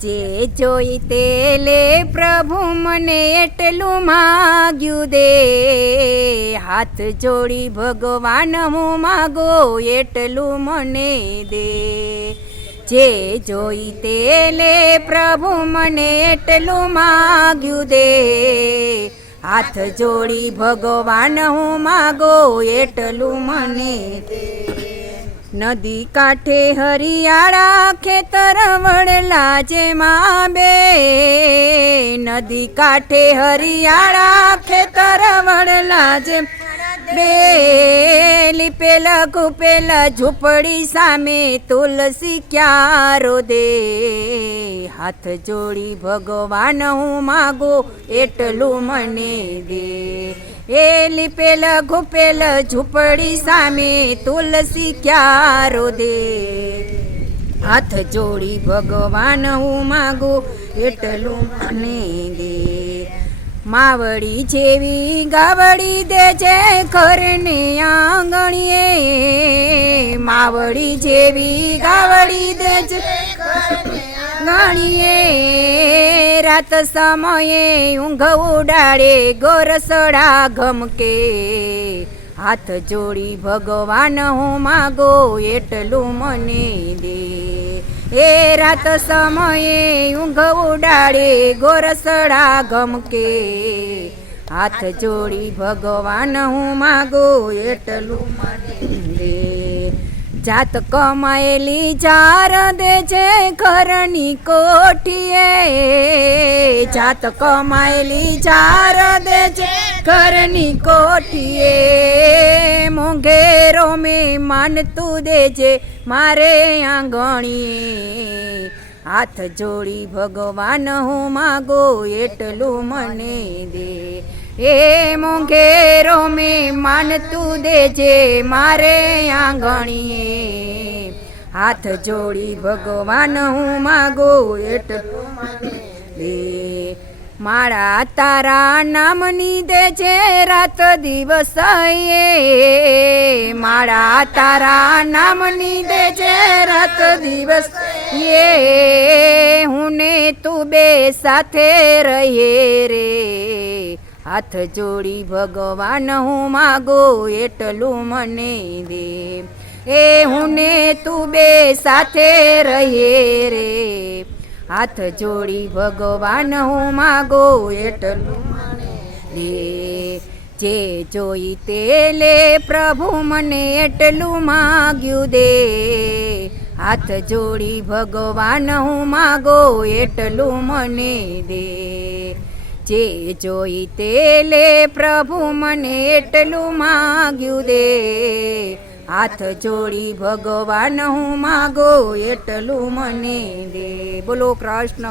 જે જોઈ તે લે પ્રભુ મને એટલું માગ્યું દે. હાથ જોડી ભગવાન હું માગો એટલું મને દે. જે જોઈ તે લે પ્રભુ મને એટલું માગ્યું દે. હાથ જોડી ભગવાન હું માગો એટલું મને દે. નદી કાંઠે હરિયાળા ખેતર વણલા જેમાં બે. નદી કાંઠે હરિયાળા ખેતર વણલા જેમ બે. લીપેલ કુપેલ ઝૂંપડી સામે તુલસી ક્યારો દે હાથ જોડી ભગવાન હું માગો એટલું મને દે. એ લીપેલ ગુપેલ ઝૂંપડી સામે તુલસી ક્યારો દે હાથ જોડી ભગવાન હું માગું, એટલું મને દે. માવડી જેવી ગાવડી દે છે ઘરને આંગણીએ. માવડી જેવી ગાવડી દે છે ગણીએ રાત સમયે ઊંઘ ઉડાડે ગોરસડા ગમકે હાથ જોડી ભગવાન હું માગો એટલું મને દે. એ રાત સમયે ઊંઘ ઉડાડે ગોરસડા ગમકે. હાથ જોડી ભગવાન હું માગો એટલું મને જાત કમાયેલી ચાર દે છે ઘરની કોઠીએ. જાત કમાયેલી ચાર દે છે ઘરની કોઠીએ. મોંઘેરો મેં માનતું દેજે મારે આંગણીએ. હાથ જોડી ભગવાન હું માગો એટલું મને દે. એ મોંઘેરો મેં માનતું દેજે, મારે આંગણીએ હાથ જોડી ભગવાન હું માગો એટલે મારા તારા નામની દેજે રાત દિવસ એ. મારા તારા નામની દેજે રાત દિવસ એ. હું ને તું બે સાથે રહીએ રે. હાથ જોડી ભગવાન હું માગો એટલું મને દે. એ હું ને તું બે સાથે રહીએ રે. હાથ જોડી ભગવાન હું માગો એટલું મને દે. જે જોઈ તે લે પ્રભુ મને એટલું માગ્યું દે. હાથ જોડી ભગવાન હું માગો એટલું મને દે. જે જોઈ તે લે પ્રભુ મને એટલું માગ્યું દે. હાથ જોડી ભગવાન હું માગો એટલું મને દે. બોલો કૃષ્ણ